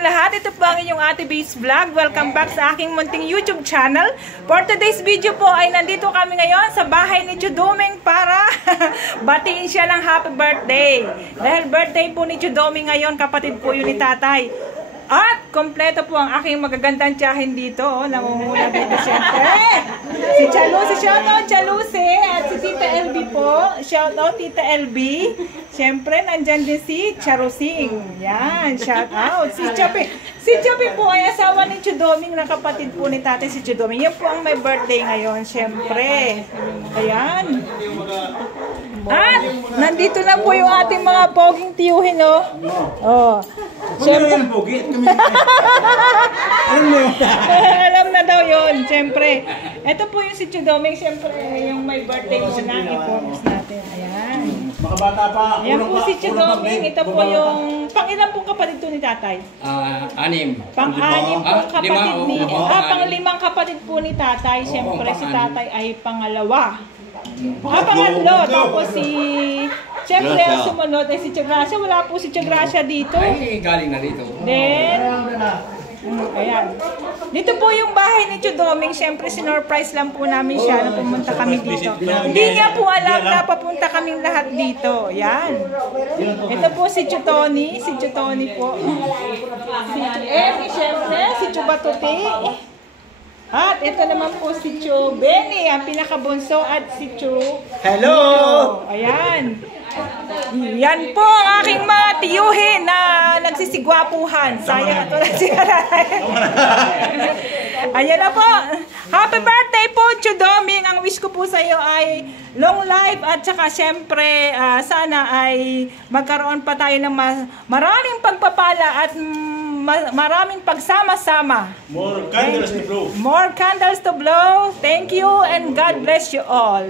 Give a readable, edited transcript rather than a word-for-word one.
inyong lahat. Ito po ang inyong Ate Base Vlog. Welcome back sa aking munting YouTube channel. For today's video po ay nandito kami ngayon sa bahay ni Chudoming para batiin siya ng happy birthday. Dahil birthday po ni Chudoming ngayon, kapatid po yun ni Tatay. At kompleto po ang aking magagandang tiyahin dito. Nangunguna dito siyempre. Si Chalusi, shoutout Chalusi. At si Tita LB po. Shoutout Tita LB. Siyempre, nandyan din si Charusing. Yan, shoutout. Si Chapi po ay asawa ni Chudoming na kapatid po ni Tatay si Chudoming. Yan po ang may birthday ngayon, siyempre. Ayan. At nandito na po yung ating mga poging tiyuhin, no? Oh. Siyempre. Alam na daw yun, siyempre. Ito po yung si Chudoming, siyempre, yung may birthday ko na i-promise natin. Ayan. Mga bata pa. Ayan po si Chudoming. Ito po yung, pang-ilan pong kapatid to ni Tatay? Anim. Pang-anim pong kapatid ni, pang-limang kapatid po ni Tatay. Siyempre, si Tatay ay pangalawa. Pangatlo, tapos siyempre, ang sumunod ay si Tiagracia. Wala po si Tiagracia dito. Ay, galing na dito. Then, ayan. Dito po yung bahay ni Chudoming. Siyempre, sinurprise lang po namin siya na pumunta kami dito. Hindi niya po alam na papunta kaming lahat dito. Ayan. Ito po si Chutoni. Si Chutoni po. Si Emi, siyempre. Si Chubatuti. At ito naman po si Chu Benny, ang pinakabunso, at si Chu. Hello! Ayan. Yan po ang aking mga tiyuhin na nagsisigwapuhan. Sayang ito na siya. Ayan na po. Happy birthday po, Chudoming. Ang wish ko po sa iyo ay long life at saka syempre sana ay magkaroon pa tayo ng maraming pagpapala at maraming pagsama-sama. More candles to blow. More candles to blow. Thank you and God bless you all.